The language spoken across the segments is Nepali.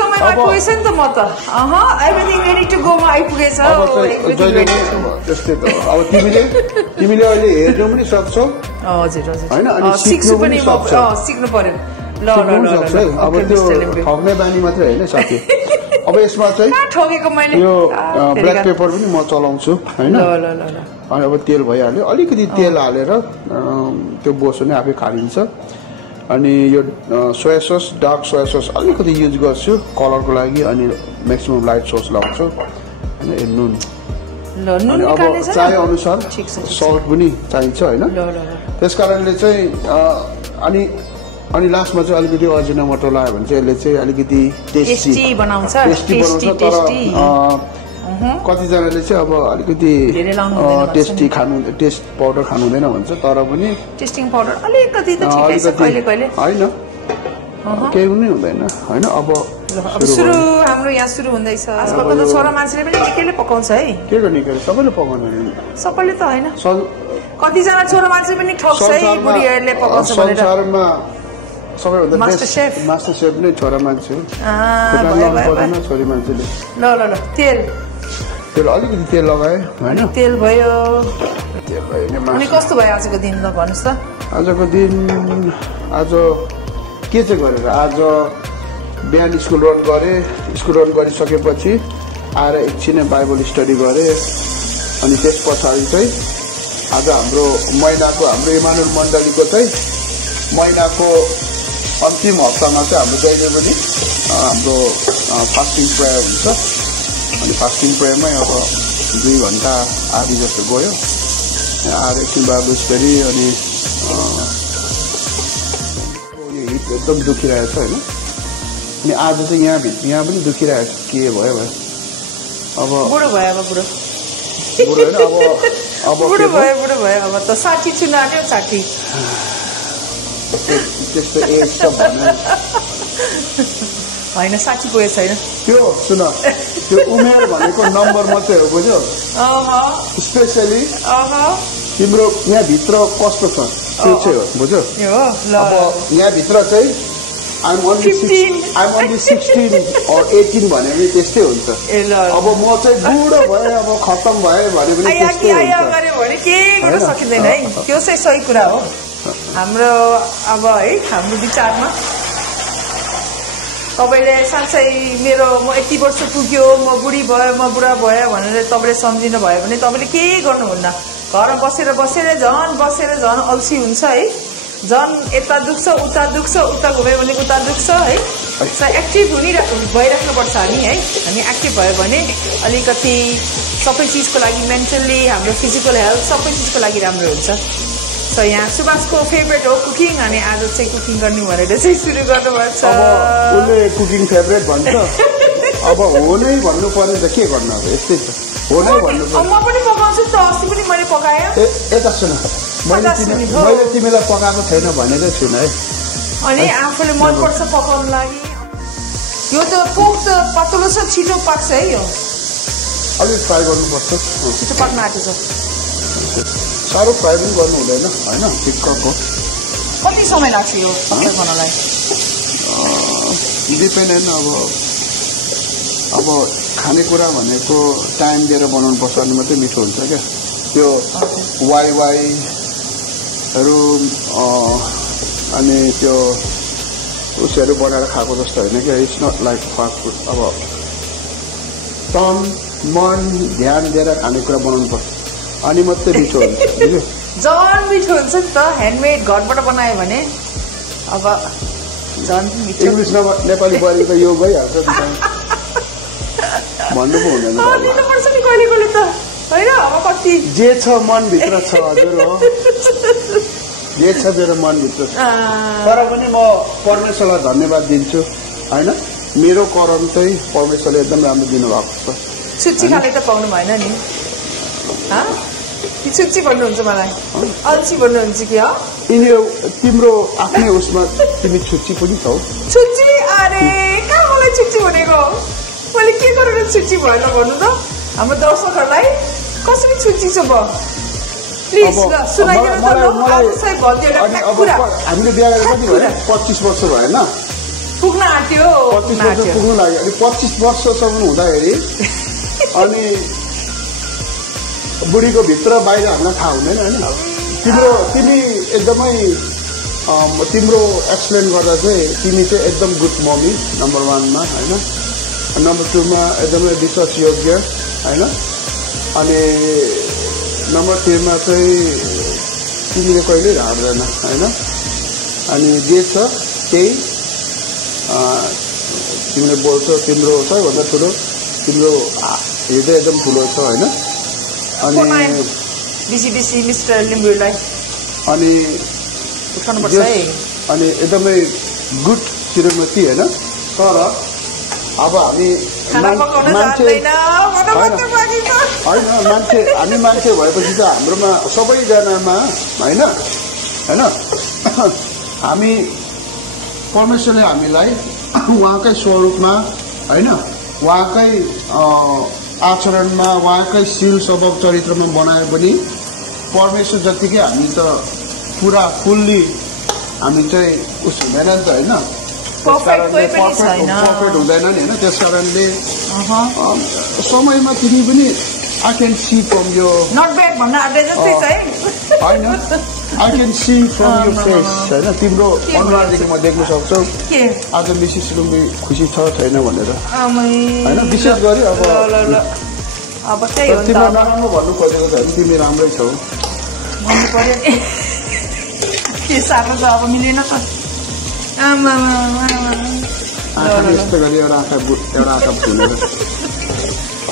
समयमा आइपुगेछ नि त म त एभ्रिथिङ रेडी टु गो मा आइपुगेछ त्यस्तै त अब तिमीले अहिले हेर्नु पनि सक्छौ हजुर हैन अनि सिक्नु पनि सिक्नु पर्यो ल अब त्यो ठग्ने बानी मात्रै हैन साथी अब यसमा चाहिँ ठगेको मैले यो ब्ल्याक पेपर पनि म चलाउँछु हैन अनि अब तेल भइहाल्यो अलिकति तेल हालेर त्यो बोसो नै आफै खालिन्छ अनि यो soya sauce dark soya sauce अलिकति युज गर्छु कलरको लागि अनि म्याक्सिमम लाइट सस लगाउँछु अनि नुन नुन अब चाहे अनुसार सल्ट पनि चाहिन्छ हैन त्यसकारणले चाहिँ अनि लास्टमा चाहिँ अलिकति अजिनामोटो लगायो भने चाहिँ यसले चाहिँ अलिकति टेस्टी बनाउँछ तर कतिजनाले चाहिँ अब अलिकति टेस्ट पाउडर खानु हुँदैन भन्छ तर पनि टेस्टिङ पाउडर अलिकति त ठिकै छ कहिले कहिले हैन केही पनि हुँदैन हैन अब सुरु हाम्रो यहाँ सुरु हुँदैछ आजकलको त छोरा मान्छेले पनि निकैले पकाउँछ है के गर्ने सबैले पकाउँदैन सबैले त हैन कतिजना छोरा मान्छे पनि ठग्छ है बुढीहरुले पकाउँछ भनेर संसारमा सबैभन्दा मास्टर शेफ नै छोरा मान्छे हो छोरी मान्छेले ल तेल अलिकति तेल लगाए हैन तेल भयो अनि कस्तो भयो आजको दिन ल भन्नुस् त आजको दिन आज के चाहिँ गरेर आज बिहान स्कुल रन गरिसकेपछि आएर एकछिनै बाइबल स्टडी गरे अनि त्यस पछाडि चाहिँ आज हाम्रो इमानुएल मण्डलीको चाहिँ महिनाको अन्तिम हप्तामा चाहिँ हाम्रो जहिले पनि हाम्रो फास्टिङ प्रेयर हुन्छ अनि फास्टिङ प्रेयरमै अब 2 घण्टा आधी जस्तो गयो आएर एकछिन बाइबल स्टडी अनि यो हिट एकदम दुखिरहेको छ हैन अनि आज चाहिँ यहाँ पनि दुखिरहेको छ के भयो अब बुढो भयो हैन अब बुढो भयो अब त 60 चुनाल्यो 60 त्यस्तो एज त हैन 60 पुगे छैन त्यो सुन त्यो उमेर भनेको नम्बर मात्रै हो बुझ्यौ स्पेशली तिम्रो यहाँ भित्र कस्तो छ त्यो चाहिँ हो बुझ्यौ अब यहाँ भित्र चाहिँ I'm only 16 or 18 भने पनि त्यस्तै हुन्छ अब म चाहिँ बुढो भए अब खत्तम भए भने पनि त्यस्तै हुन्छ भने के गर्न सकिदैन है त्यो चाहिँ सही कुरा हो हाम्रो अब है हाम्रो विचारमा तपाईले साँच्चै म 80 वर्ष पुग्यो म बुढी भयो म बुढा भयो भनेर तपाईले सम्झिनु भयो भने तपाईले के गर्नुहुन्न घरमा बसेर झन् अल्छी हुन्छ है झन् यता दुख्छ उता घुम्यो भने उता दुख्छ है एक्टिभ भइराख्नु पर्छ हामी है हामी एक्टिभ भयो भने अलिकति सबै चिजको लागि मेन्टली हाम्रो फिजिकल हेल्थ सबै चिजको लागि राम्रो हुन्छ सो यहाँ सुभाषको फेभरेट हो कुकिङ अनि आज चाहिँ कुकिङ गर्ने भनेर चाहिँ सुरु गर्नुपर्छ अब उले कुकिङ फेभरेट भन्छ अब हो नै भन्नु पर्ने त के गर्नु अब यस्तै छ हो नै भन्नु पर्छ म पनि पकाउँछु त अस्ति पनि मैले पकाएँ यता सुन मैले तिमीलाई पकाएको छैन भनेकै छुन है अनि आफूले मन पर्छ पकाउन लागि यो त पोक त पातलो छ छिटो पाक्छ है यो अलि फ्राई गर्नुपर्छ छिटो पाक्न आँटेछ साह्रो फ्राई पनि गर्नु हुँदैन हैन ठिक्कको कति समय लाग्छ यो बनाउनलाई डिपेन्ड अब खानेकुरा भनेको टाइम दिएर बनाउनु पर्छ अनि मात्रै मिठो हुन्छ क्या त्यो वाइहरू अनि त्यो उसहरू बनाएर खाएको जस्तो होइन क्या it's not like fast food अब तन मन ध्यान दिएर खानेकुरा बनाउनु पर्छ अनि मात्रै मिठो हुन्छ बुझ्यो झन् मिठो हुन्छ नि त ह्यान्डमेड घरबाट बनायो भने अब झन् मिठो इङ्ग्लिस नेपाली बरी त यो भइहाल्छ भन्नु पो हुँदैन लिनुपर्छ नि कहिले त होइन अब कति जे छ मनभित्र छ हजुर हो जे छ मेरो मनभित्र छ तर पनि म परमेश्वरलाई धन्यवाद दिन्छु होइन मेरो कर्म चाहिँ परमेश्वरले एकदम राम्रो दिनुभएको छ छुच्ची खाले त पाउनु भएन नि छुच्ची भन्नुहुन्छ मलाई अल्छी भन्नुहुन्छ कि तिम्रो आफ्नै उसमा तिमी छुच्ची पनि छौ छुच्ची अरे कहाँ मलाई छुच्ची भनेको मैले के गरेर छुच्ची भएन भन्नु त हाम्रो दर्शकहरूलाई कसरी छुच्ची छ भयो प्लिज सुनाइदिनु त हामीले बिहा गरेर कति भयो 25 वर्ष भएन पुग्न आँट्यो 25 वर्ष पुग्नु लाग्यो अनि 25 वर्षसम्म हुँदाखेरि अनि बुढीको भित्र बाहिर हामीलाई थाहा हुँदैन होइन तिमी एकदमै तिम्रो एक्सप्लेन गर्दा चाहिँ तिमी चाहिँ एकदम गुड मम्मी नम्बर 1 मा होइन नम्बर 2 मा एकदमै विश्वासयोग्य होइन अनि नम्बर 3 मा चाहिँ तिमीले कहिल्यै हार्दैन होइन अनि जे छ त्यही तिमीले बोल्छौ तिम्रो सबैभन्दा ठुलो तिम्रो हृदय एकदम ठुलो छ होइन अनि बिसी मिस्टर लिम्बुलाई अनि उठाउनुपर्छ है अनि एकदमै गुड श्रीमती होइन तर अब हामी मान्छे भएपछि त हाम्रोमा सबैजनामा होइन हामी परमेश्वरले हामीलाई उहाँकै स्वरूपमा होइन उहाँकै आचरणमा उहाँकै शील स्वभाव चरित्रमा बनायो भने परमेश्वर जतिकै हामी त पुरा फुल्ली हामी चाहिँ उस हुँदैन नि त होइन पर्फेक्ट हुँदैन नि होइन त्यस कारणले समयमा तिमी पनि आई क्यान सी फ्रम यो होइन आई क्यान सी फ्रम यो फेस होइन तिम्रो अनुहारदेखि म देख्न सक्छौ आज मिसिस लुम्बी खुसी छ छैन भनेर होइन विशेष गरी अब तिमीलाई नराम्रो भन्नु खोजेको छ भने तिमी राम्रै छौ भन्नु पर्यो के साह्रो छ अब मिलेन त यस्तो गरी एउटा आँखा फुलेर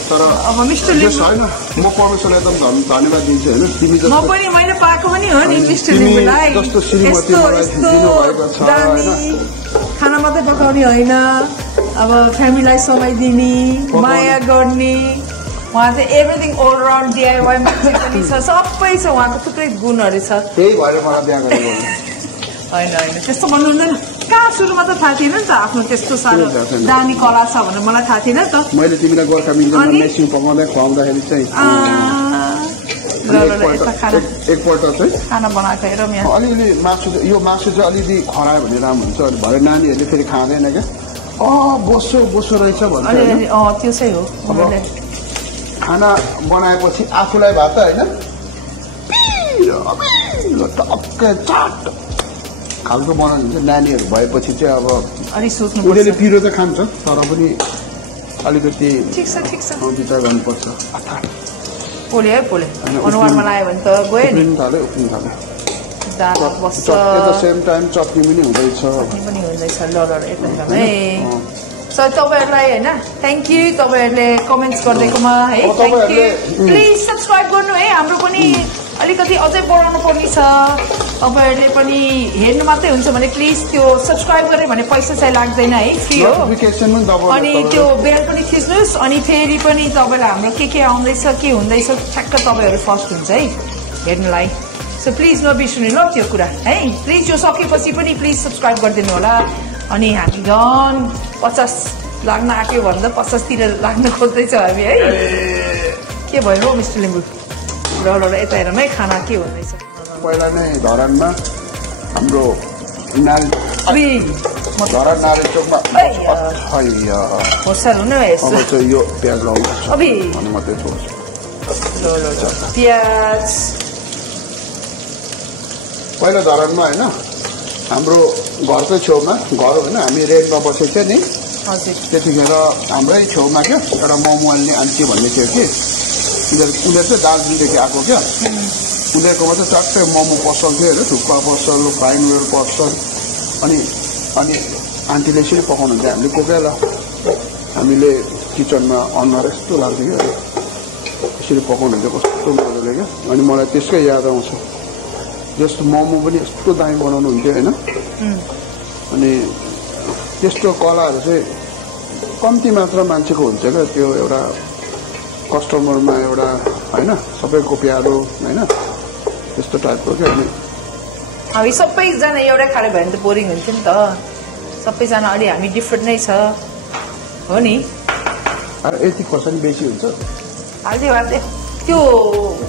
तर अब मिस्टर होइन म परमेश्वरलाई एकदम धन्यवाद दिन्छु होइन तिमी म पनि मैले पाएको पनि हो नि मिस्टर लिम्बुलाई जस्तो श्रीमती मलाई दिनुभएको छ होइन खाना मात्रै पकाउने होइन अब फ्यामिलीलाई समय दिने माया गर्ने उहाँ चाहिँ एभ्रिथिङ अल राउन्ड DIY मान्छे पनि छ सबै छ उहाँको थुप्रै गुणहरू छ त्यही भएर मलाई बिहा गरेको होइन त्यस्तो भन्नु हुँदैन कहाँ सुरुमा त थाहा थिएन नि त आफ्नो त्यस्तो साह्रो दानी कला छ भनेर मलाई थाहा थिएन त मैले तिमीलाई गोर्खा मिल्दमा मेसिन पकाउँदै खुवाउँदाखेरि चाहिँ एकपल्ट चाहिँ खाना बनाएको हेर अलिअलि मासु यो मासु चाहिँ अलिअलि खरायो भने राम्रो हुन्छ भरे नानीहरूले फेरि खाँदैन क्या बोसो रहेछ भन्छ त्यो चाहिँ हो खाना बनाएपछि आफूलाई भए त होइन टक्कै चाट खालको बनाउनुहुन्छ नानीहरू भएपछि चाहिँ अब उनीहरूले पिरो त खान्छ तर पनि अलिकति विचार गर्नुपर्छ पोले अनुहारमा लगायो भने त गयो नि उफ्रिनु थाल्यो सेम टाइम चटनी पनि हुँदैछ तपाईँहरूलाई होइन थ्याङ्क यू तपाईँहरूले कमेन्ट्स गरिदिएकोमा है थ्याङ्क यू प्लिज सब्सक्राइब गर्नु है हाम्रो पनि अलिकति अझै बढाउनु पर्ने छ तपाईँहरूले पनि हेर्नु मात्रै हुन्छ भने प्लिज त्यो सब्सक्राइब गरे भने पैसा चाहिँ लाग्दैन है फ्री हो अनि त्यो बेल पनि थिच्नुहोस् अनि फेरि पनि तपाईँलाई हाम्रो के आउँदैछ के हुँदैछ ठ्याक्क तपाईँहरू फर्स्ट हुन्छ है हेर्नुलाई सो प्लिज नबिर्सनु ल त्यो कुरा है प्लिज यो सकेपछि पनि प्लिज सब्सक्राइब गरिदिनु होला अनि हामी झन् 50 लाग्न आँट्यो भन्दा 50 तिर लाग्न खोज्दैछौँ हामी है के भयो हो मिस्टर लिम्बु ल यता हेर है खाना के हुँदैछ पहिला नै धरानमा हाम्रो धरान नारी चोकमा होसर हुनु यो प्याज लाउनु मात्रै छोड्छु प्याज पहिला धरानमा होइन हाम्रो घरकै छेउमा घर होइन हामी रेन्टमा बसेको थियो नि त्यतिखेर हाम्रै छेउमा क्या एउटा मोमो हाल्ने आन्टी भन्ने थियो कि उनीहरू चाहिँ दार्जिलिङदेखि आएको क्या उनीहरूकोमा चाहिँ ट्याक्कै मोमो पसल थियो होइन थुक्पा पसल फ्राइङ रोल पसल अनि आन्टीले यसरी पकाउनुहुन्छ हामीले कोही बेला हामीले किचनमा अनुहार यस्तो लाग्थ्यो क्या यसरी पकाउनुहुन्छ कस्तो मजाले क्या अनि मलाई त्यसकै याद आउँछ जस्तो मोमो पनि यस्तो दामी बनाउनु हुन्थ्यो होइन अनि त्यस्तो कलाहरू चाहिँ कम्ती मात्र मान्छेको हुन्छ क्या त्यो एउटा कस्टमरमा एउटा होइन सबैको प्यारो होइन त्यस्तो टाइपको क्या अनि हामी सबैजना एउटै खाले भयो भने त बोरिङ हुन्थ्यो नि त सबैजना अलि हामी डिफ्रेन्ट नै छ हो नि 80% बेसी हुन्छ हाल्दै त्यो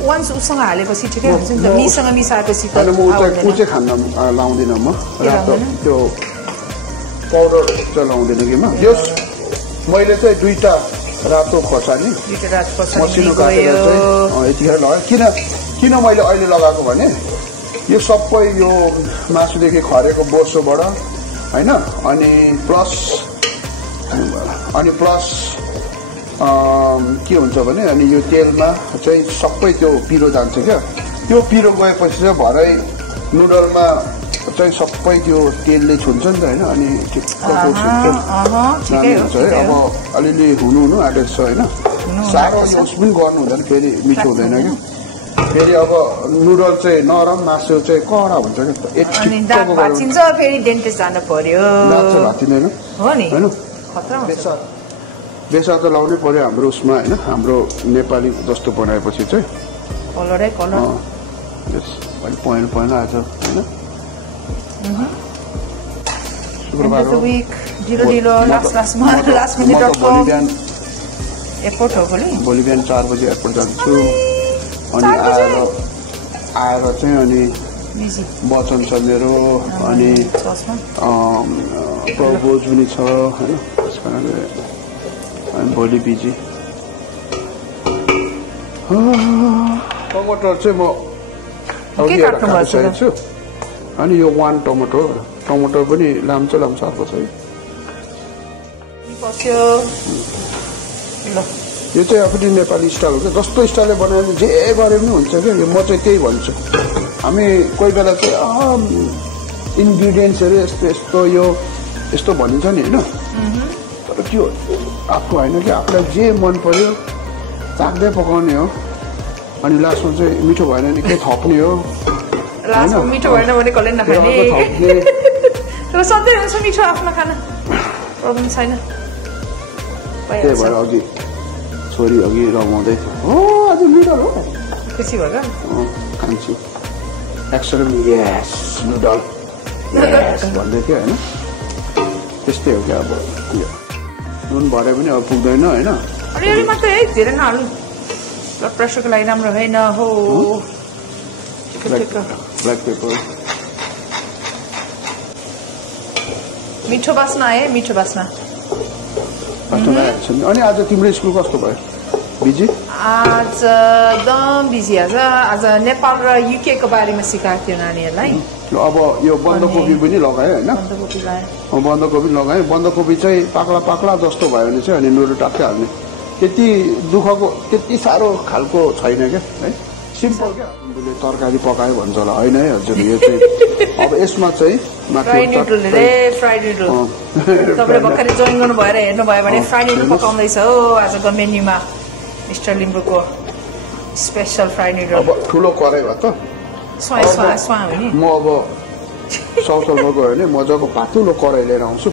वान्स उसँग हालेपछि ठिकै हुन्छ नि त मिसँग मिसाएपछि त म चाहिँ खान लाउँदिनँ म त्यो पाउडर चाहिँ लाउँदैन कि यस मैले चाहिँ 2टा रातो खोर्सानी मसिनो काटेर चाहिँ यतिखेर लगाएँ किन मैले अहिले लगाएको भने यो सबै यो मासुदेखि खरेको बोसोबाट हैन अनि प्लस के हुन्छ भने अनि यो तेलमा चाहिँ सबै त्यो पिरो जान्छ क्या त्यो पिरो गएपछि चाहिँ भरै नुडलमा चाहिँ सबै त्यो तेलले छुन्छ नि त हैन अनि ठिक्कको छुन्छ है अब अलिअलि हुनु आँटेको छ हैन साह्रो युज पनि गर्नु हुँदैन फेरि मिठो हुँदैन कि फेरि अब नुडल चाहिँ नरम मासु चाहिँ कडा हुन्छ क्या बेसार त लाउनै पर्यो हाम्रो उसमा हैन हाम्रो नेपाली जस्तो बनाएपछि चाहिँ पहेँलो आज हैन भोलि बिहान 4 बजे एयरपोर्ट जान्छु अनि आएर चाहिँ अनि वचन छ मेरो अनि प्रभोज पनि छ हैन त्यस कारणले अनि भोलि बिजी टमाटर चाहिँ म अघि काटिसकेको छु अनि यो 1 टमाटर पनि लाम्चो आएको छ यो चाहिँ आफ्नो नेपाली स्टाइल हुन्छ जस्तो स्टाइलले बनाएर जे गरे पनि हुन्छ क्या यो म चाहिँ त्यही भन्छु हामी कोही बेला चाहिँ इन्ग्रिडियन्ट्सहरू यस्तो यो यस्तो भनिन्छ नि होइन तर त्यो आफ्नो होइन कि आफूलाई जे मन पर्यो चाख्दै पकाउने हो अनि लास्टमा चाहिँ मिठो भएन भने के थप्ने हो मिठो भएन भने कसले नखाने तर सधैँ हुन्छ मिठो आफ्नो खाना प्रब्लम छैन त्यही भएर अघि छोरी अघि रमाउँदै आज नुडल हो खुसी भयो खान्छु एक्सट्रा यस नुडल भन्दै थियो होइन त्यस्तै हो क्या अब नुन भरे पनि अब पुग्दैन होइन अलिअलि मात्रै है धेरै नहाल्नु ब्लड प्रेसरको लागि राम्रो होइन हो ब्ल्याक पेपर मिठो बास्ना है मिठो बास्ना अनि आज तिम्रो स्कुल कस्तो भयो बिजी आज एकदम बिजी आज नेपाल र युके को बारेमा सिकाएको थियो नानीहरूलाई अब यो बन्दकोपी पनि लगायो होइन बन्दकोपी लगाएँ बन्दकोपी चाहिँ पाक्ला जस्तो भयो भने चाहिँ अनि नुडल टाक्कै हाल्ने त्यति दुःखको त्यति साह्रो खालको छैन क्या है सिम्पल क्या तरकारी पकायो भन्छ होला होइन है हजुर यो चाहिँ अब यसमा चाहिँ फ्राइड नुडल तपाईँले भर्खरै जोइन गर्नु भएर हेर्नु भयो भने फ्राइड नुडल पकाउँदैछ हो आजको मेन्युमा मिस्टर लिम्बूको स्पेसल फ्राइड नुडल अब ठुलो कराई भयो त स्वाहा हो नि म अब साउथमा गयो भने मजाको पातुलो कराई लिएर आउँछु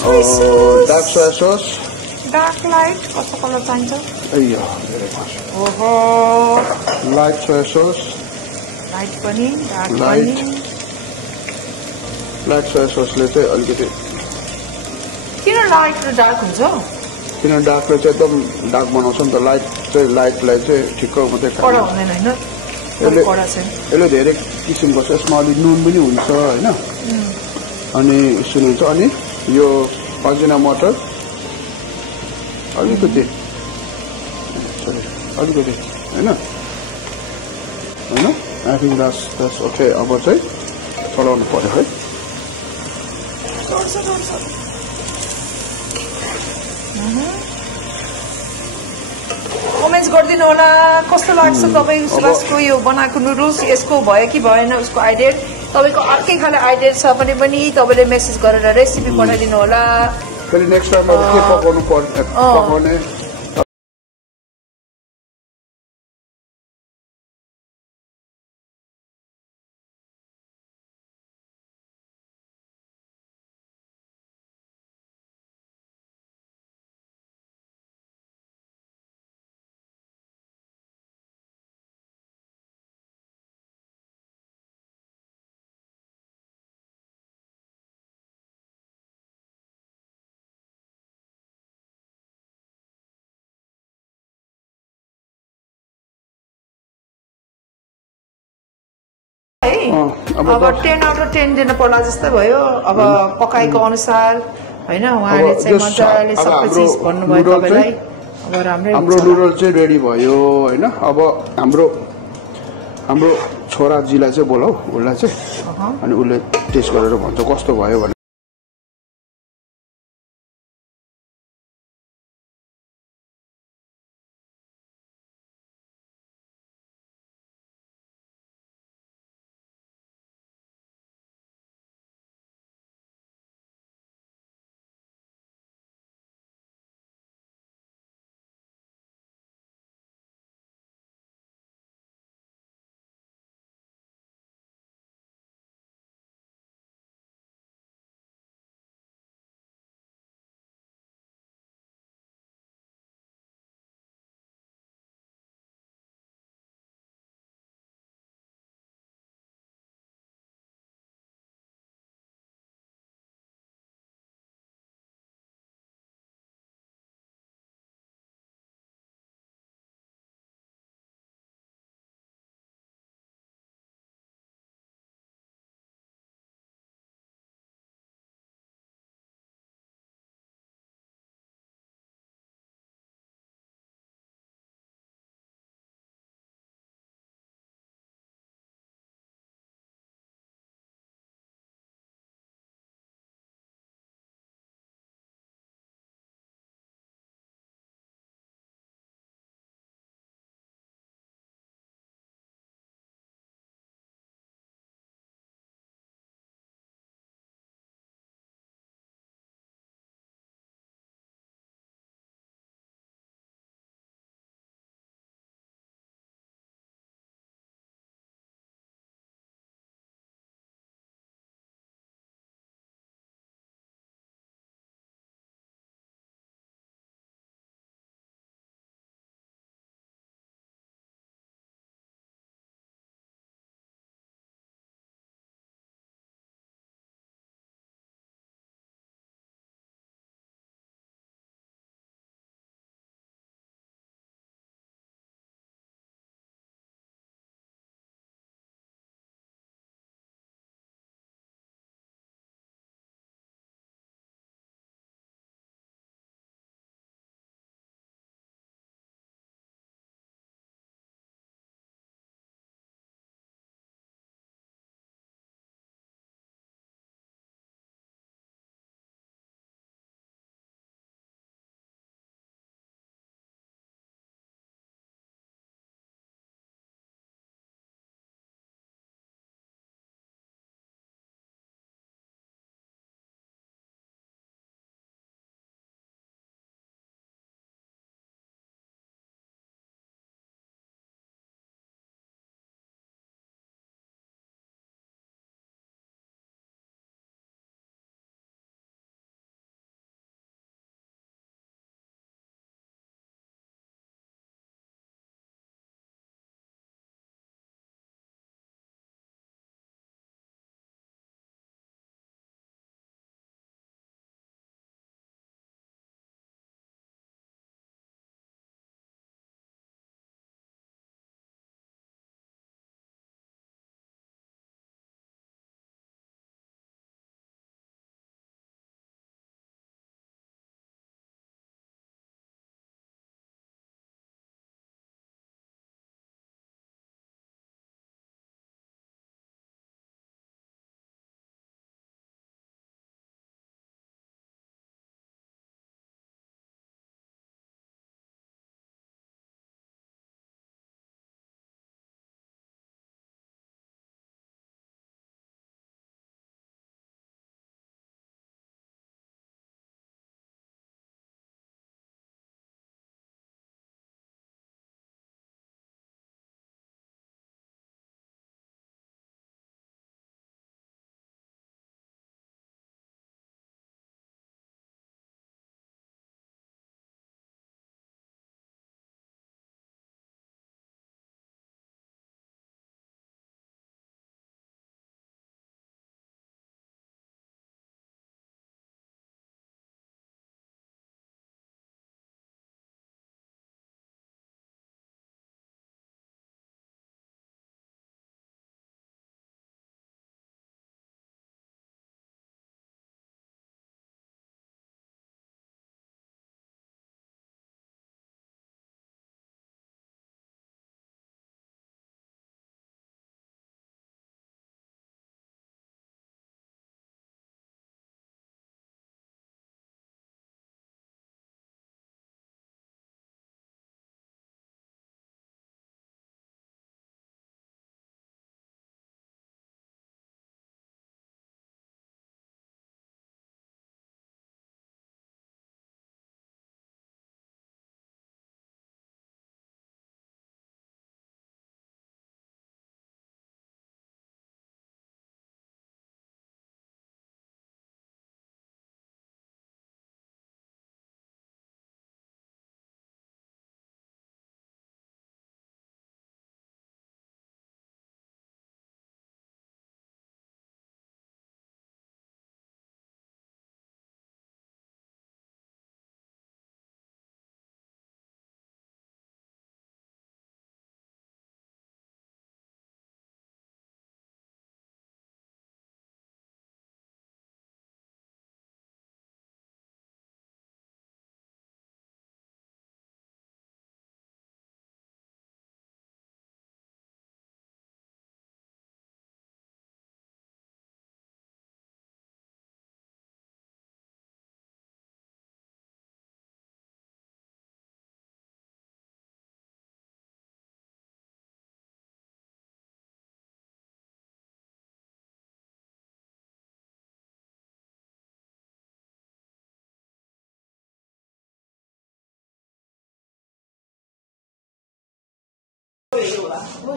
soya sauce dark soya sauce dark light कस्तो कलर चाहिन्छ ओहो लाइट सोया सस लाइट पनि डार्क लाइट पनि लाइट सोया ससले चाहिँ अलिकति किन लाइट र डार्क हुन्छ किन डार्कले चाहिँ एकदम डार्क बनाउँछ नि त लाइट चाहिँ लाइटलाई चाहिँ ठिक्क मात्रै कडा हुँदैन हैन कडा छैन यसले धेरै किसिमको छ यसमा अलि नुन पनि हुन्छ हैन अनि सुन्नुहुन्छ अनि यो अजिना मटर अलिकति हैन आई थिंक द्याट्स ओके अब चाहिँ चलाउनु पर्यो है कमेन्ट्स गरिदिनु होला कस्तो लाग्छ तपाईँ सुभाषको यो बनाएको नुडल्स यसको भयो कि भएन उसको आइडिया तपाईँको अर्कै खाले आइडिया छ भने पनि तपाईँले मेसेज गरेर रेसिपी पठाइदिनु होला फेरि नेक्स्ट टाइम अब के पकाउने अब 10 आउट अफ 10 दिन पर्ला जस्तै भयो अब पकाएको अनुसार हैन उहाँले चाहिँ मजाले सबै चीज भन्नुभयो तपाईलाई अब राम्रै हाम्रो नुडल चाहिँ रेडी भयो हैन अब हाम्रो छोराजीलाई चाहिँ बोलाऊ उसलाई चाहिँ अनि उसले टेस्ट गरेर भन्छ कस्तो भयो भने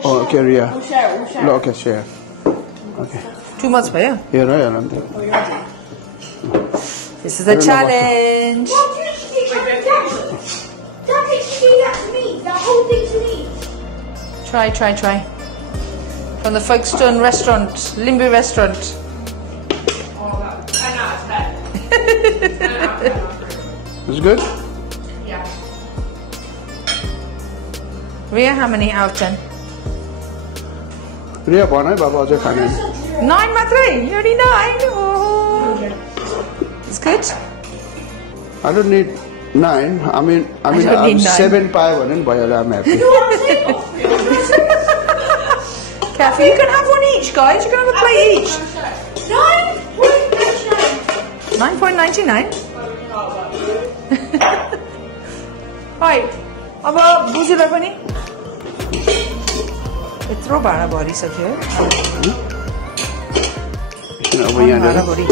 Oh, okay, Ria. We'll share. ल okay share okay Too much भयो? हेर है होला नि त This is the challenge. Daddy, she gave that to me. That whole thing to me. Try. From the Folkestone restaurant, Limby restaurant. Oh, that's 10 out of 10. 10 out of 10. It's good? Yeah. Ria, how many out of 10? Riya भन है बाबा अझै खाने 9 matrai. You already 9. Oh. It's good. I don't need 9. I mean don't need 9. 7 पायो भने नि भयो होला I'm happy. Kathy, you can have one each, guys. You can have a plate each. 9.99. 9.99. Right. अब बुजुलाई पनि यत्रो भाडा भरिसक्यो अब यहाँ भाडा भरि